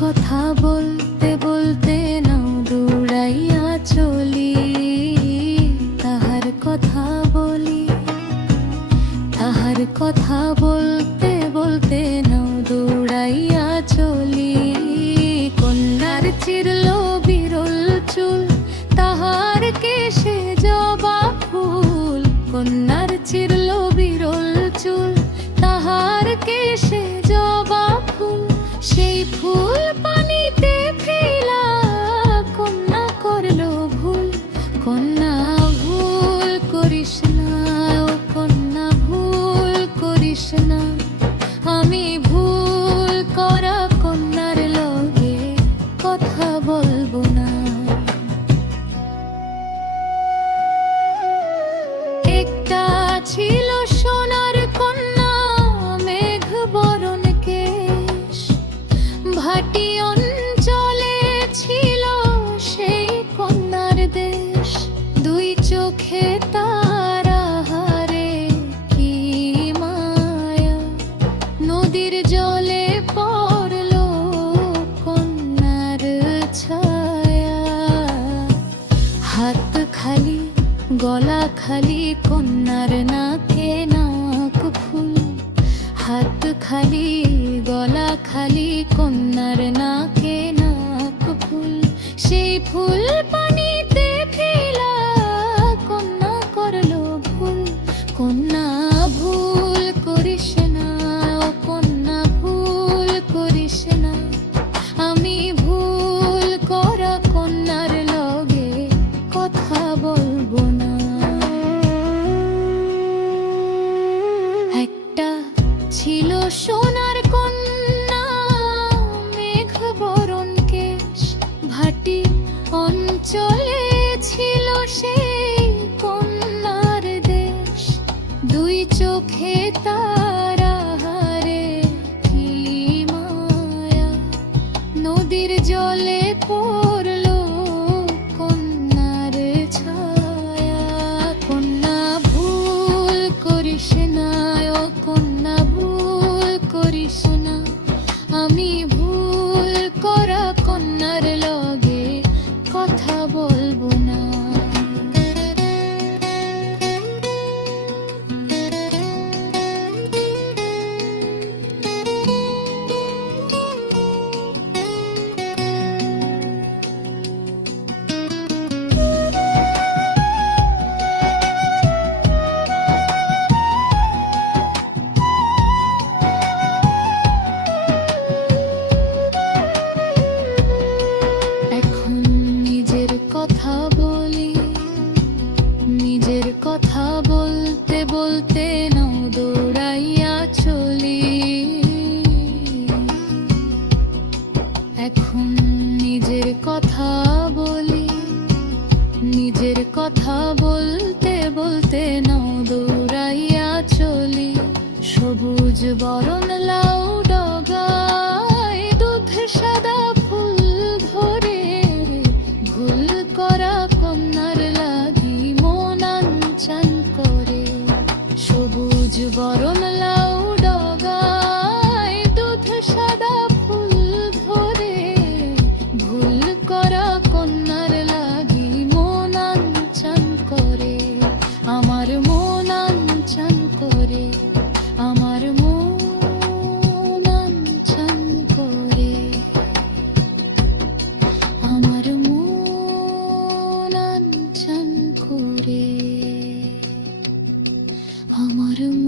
কথা বলতে বলতে নাও দৌড়াইয়া চলি। তাহার কথা বলি তাহার কথা বলতে সেই ফুল খালি কন্যার নাকে নাক ফুল হাত খালি গলা খালি কন্যার নাকে নাক ফুল সেই ফুল পানিতে ফেলা, কন্যা করল ভুল। কন্যা চোখে তারা হারে কি মায়া। নদীর জলে পড়ল কন্যার ছায়া। কন্যা, ভুল করিস না ও কন্যা, ভুল করিস না। আমি ভুল করা কন্যার লগে বলতে বলতে নৌ দৌড়াইয়া চলি। এখন নিজের কথা বলি, নিজের কথা বলতে বলতে নৌ দৌড়াইয়া চলি। সবুজ বড় বরণ লাউ ডগায়, দুধ সাদা ফুল ধরে। ভুল করা কন্যার লাগি মন আনচান করে। আমার মন আনচান করে, আমার মন আনচান করে। আমার মন আনচান করে। আমার মন